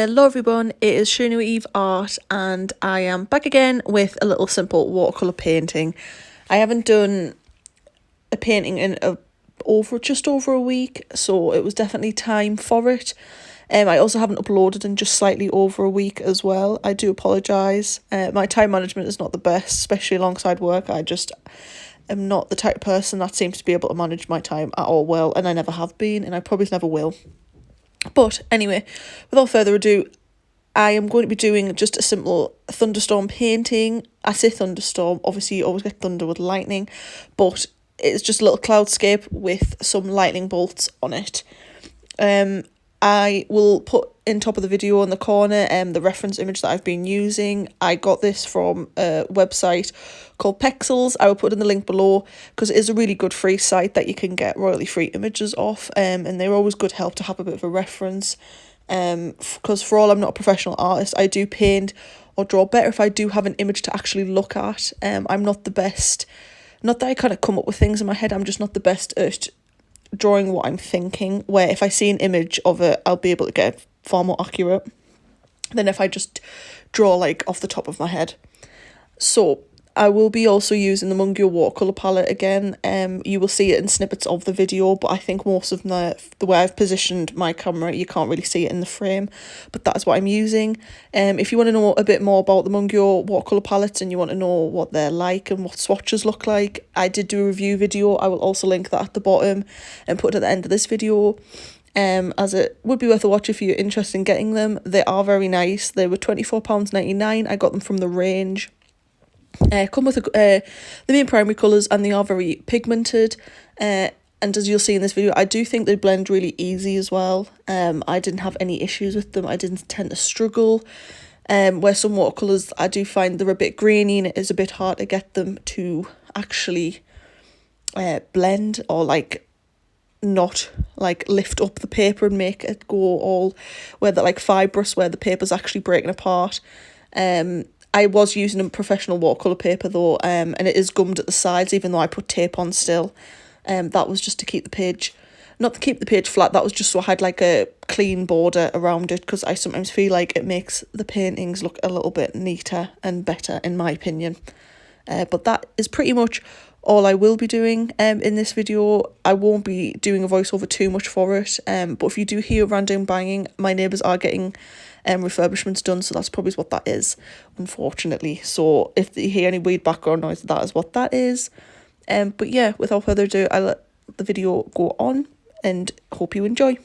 Hello everyone, it is Sirenu-Eve art and I am back again with a little simple watercolour painting. I haven't done a painting in just over a week, so it was definitely time for it. I also haven't uploaded in just slightly over a week as well. I do apologise. My time management is not the best, especially alongside work. I just am not the type of person that seems to be able to manage my time at all well, and I never have been and I probably never will. But anyway, without further ado, I am going to be doing just a simple thunderstorm painting. I say thunderstorm, obviously you always get thunder with lightning, but it's just a little cloudscape with some lightning bolts on it. I will put in top of the video in the corner the reference image that I've been using. I got this from a website called Pexels. I will put in the link below because it is a really good free site that you can get royalty free images off, and they're always good help to have a bit of a reference. Because for all I'm not a professional artist, I do paint or draw better if I do have an image to actually look at. I'm not the best, not that I kind of come up with things in my head, I'm just not the best at drawing what I'm thinking, where if I see an image of it, I'll be able to get far more accurate than if I just draw like off the top of my head. So I will be also using the Mungyo watercolour palette again. You will see it in snippets of the video, but I think most of the way I've positioned my camera, you can't really see it in the frame, but that's what I'm using. If you want to know a bit more about the Mungyo watercolour palettes and you want to know what they're like and what swatches look like, I did do a review video. I will also link that at the bottom and put it at the end of this video. As it would be worth a watch if you're interested in getting them. They are very nice. They were £24.99. I got them from the range. Come with the main primary colours, and they are very pigmented, and as you'll see in this video, I do think they blend really easy as well. I didn't have any issues with them. I didn't tend to struggle, where some watercolours I do find they're a bit grainy and it is a bit hard to get them to actually blend or like not like lift up the paper and make it go all where they're like fibrous, where the paper's actually breaking apart. I was using a professional watercolour paper though, and it is gummed at the sides even though I put tape on still. That was just to keep the page, not to keep the page flat, that was just so I had like a clean border around it, because I sometimes feel like it makes the paintings look a little bit neater and better in my opinion. But that is pretty much all I will be doing in this video. I won't be doing a voiceover too much for it, but if you do hear random banging, my neighbours are getting refurbishments done, so that's probably what that is, unfortunately. So if you hear any weird background noise, that is what that is. But yeah, without further ado, I'll let the video go on and hope you enjoy.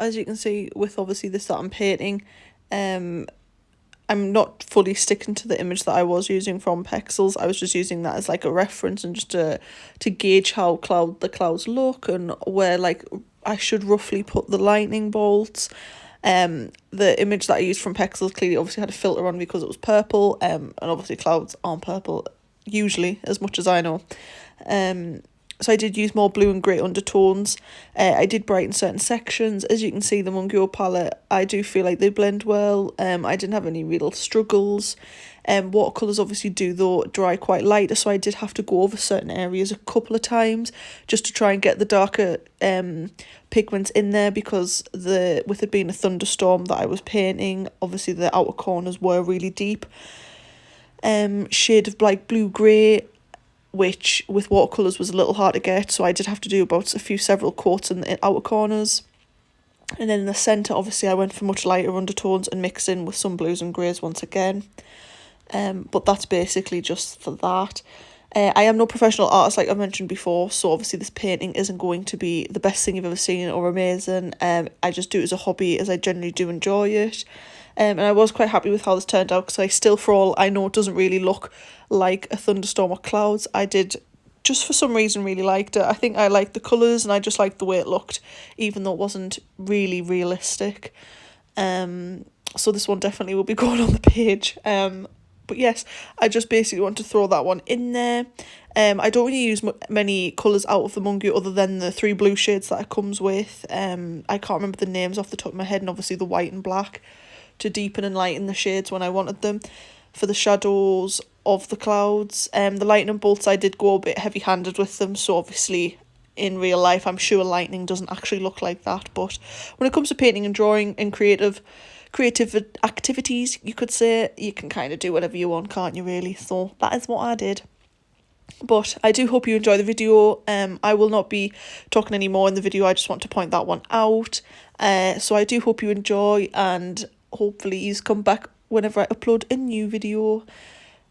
as you can see with obviously this that I'm painting, I'm not fully sticking to the image that I was using from Pexels. I was just using that as like a reference and just to gauge how the clouds look and where like I should roughly put the lightning bolts. The image that I used from Pexels clearly obviously had a filter on because it was purple, and obviously clouds aren't purple usually, as much as I know. So I did use more blue and grey undertones. I did brighten certain sections. As you can see, the Mungyo palette, I do feel like they blend well. I didn't have any real struggles. Watercolours obviously do though dry quite light, so I did have to go over certain areas a couple of times just to try and get the darker pigments in there, because with it being a thunderstorm that I was painting, obviously the outer corners were really deep. Shade of like blue-grey, which with watercolours was a little hard to get, so I did have to do about several coats in the outer corners. And then in the centre, obviously I went for much lighter undertones and mixed in with some blues and greys once again. But that's basically just for that. I am no professional artist like I mentioned before, so obviously this painting isn't going to be the best thing you've ever seen or amazing. I just do it as a hobby, as I generally do enjoy it. And I was quite happy with how this turned out, because I still, for all I know, it doesn't really look like a thunderstorm or clouds. I did, just for some reason, really liked it. I think I liked the colours and I just liked the way it looked, even though it wasn't really realistic. So this one definitely will be going on the page. But yes, I just basically want to throw that one in there. I don't really use many colours out of the Mungyo other than the 3 blue shades that it comes with. I can't remember the names off the top of my head, and obviously the white and black to deepen and lighten the shades when I wanted them for the shadows of the clouds. The lightning bolts, I did go a bit heavy-handed with them, so obviously in real life I'm sure lightning doesn't actually look like that, but when it comes to painting and drawing and creative activities, you could say, you can kind of do whatever you want, can't you, really? So that is what I did. But I do hope you enjoy the video. I will not be talking any more in the video, I just want to point that one out. So I do hope you enjoy, and hopefully you come back whenever I upload a new video.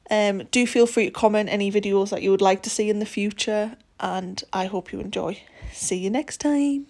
Do feel free to comment any videos that you would like to see in the future, and I hope you enjoy. See you next time.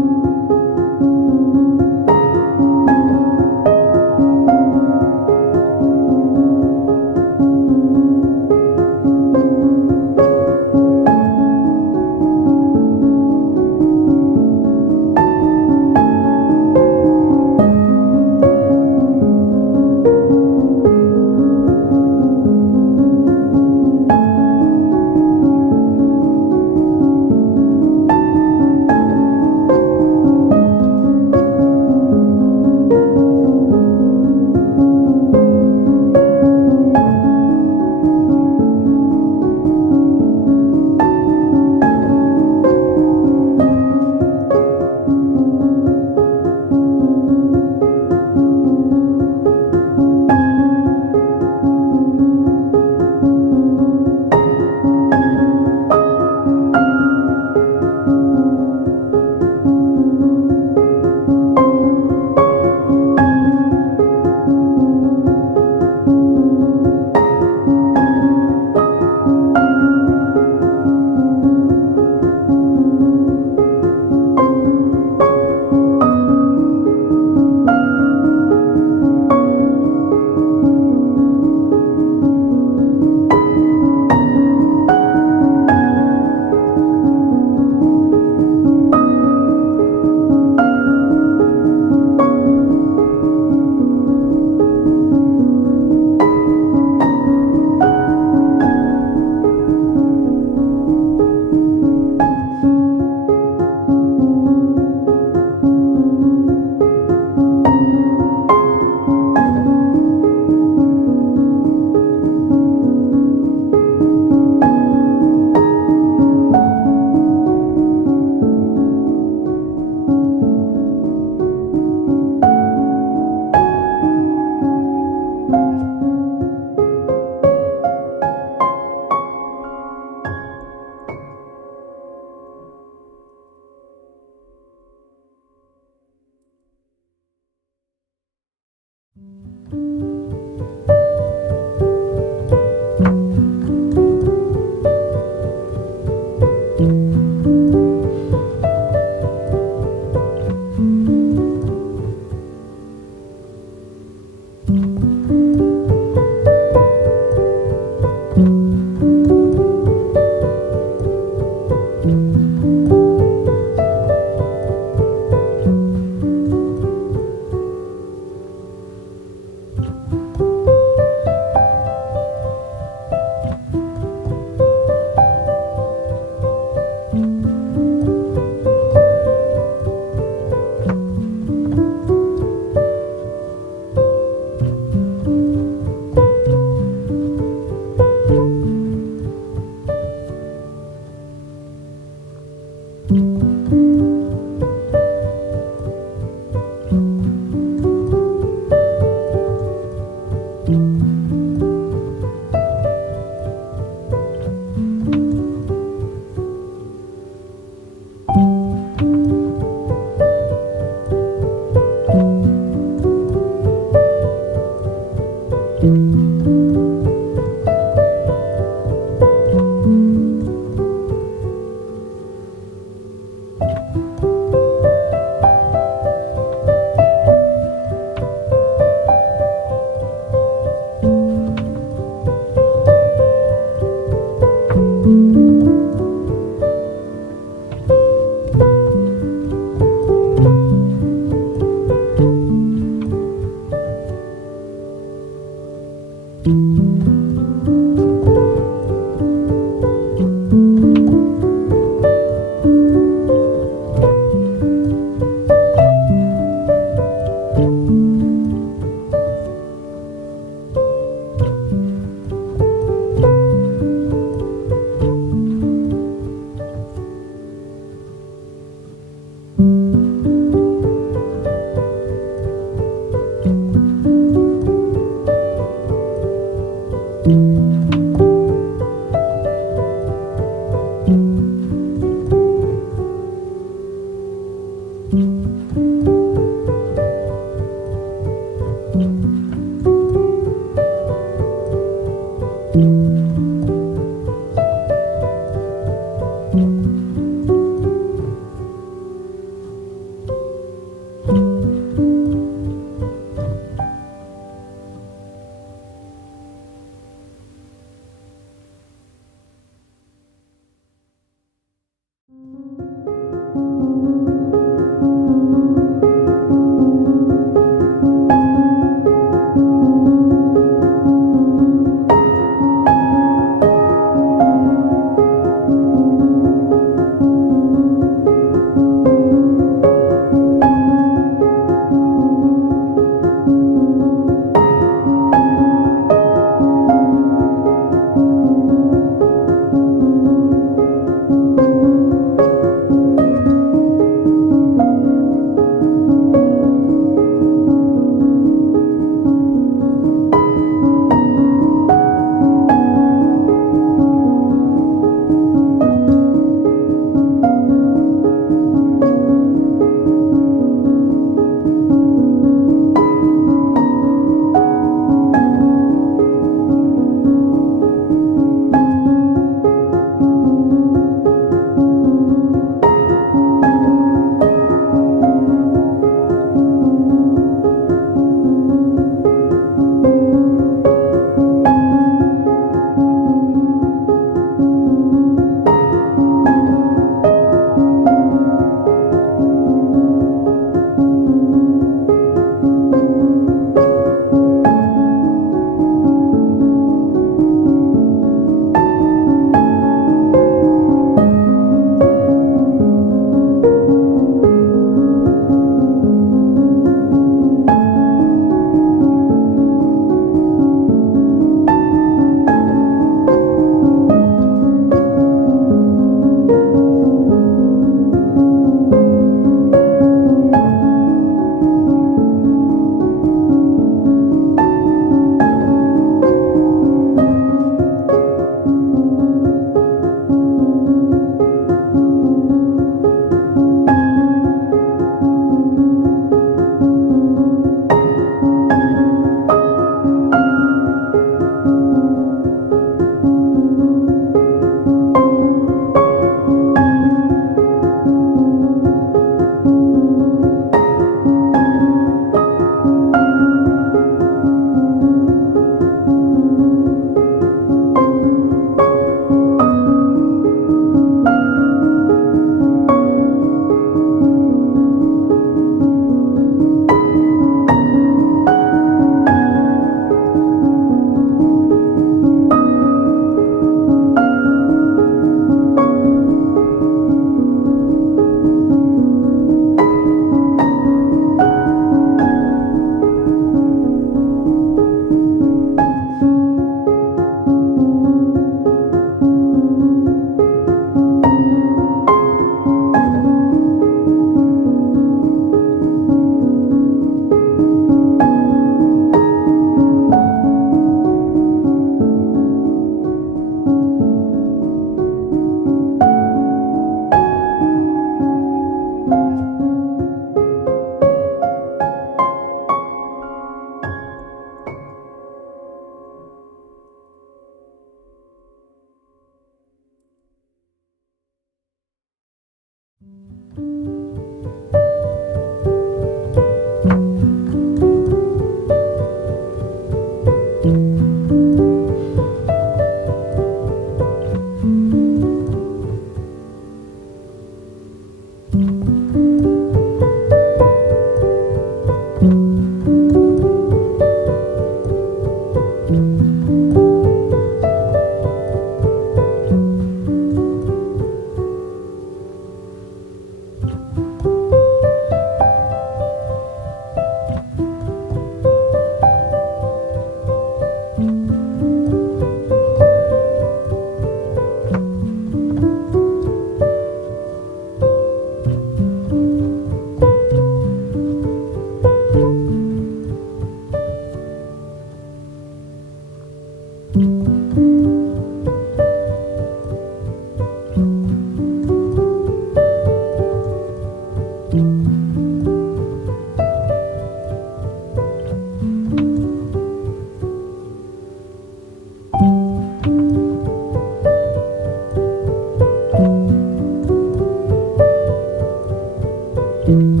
Thank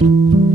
you.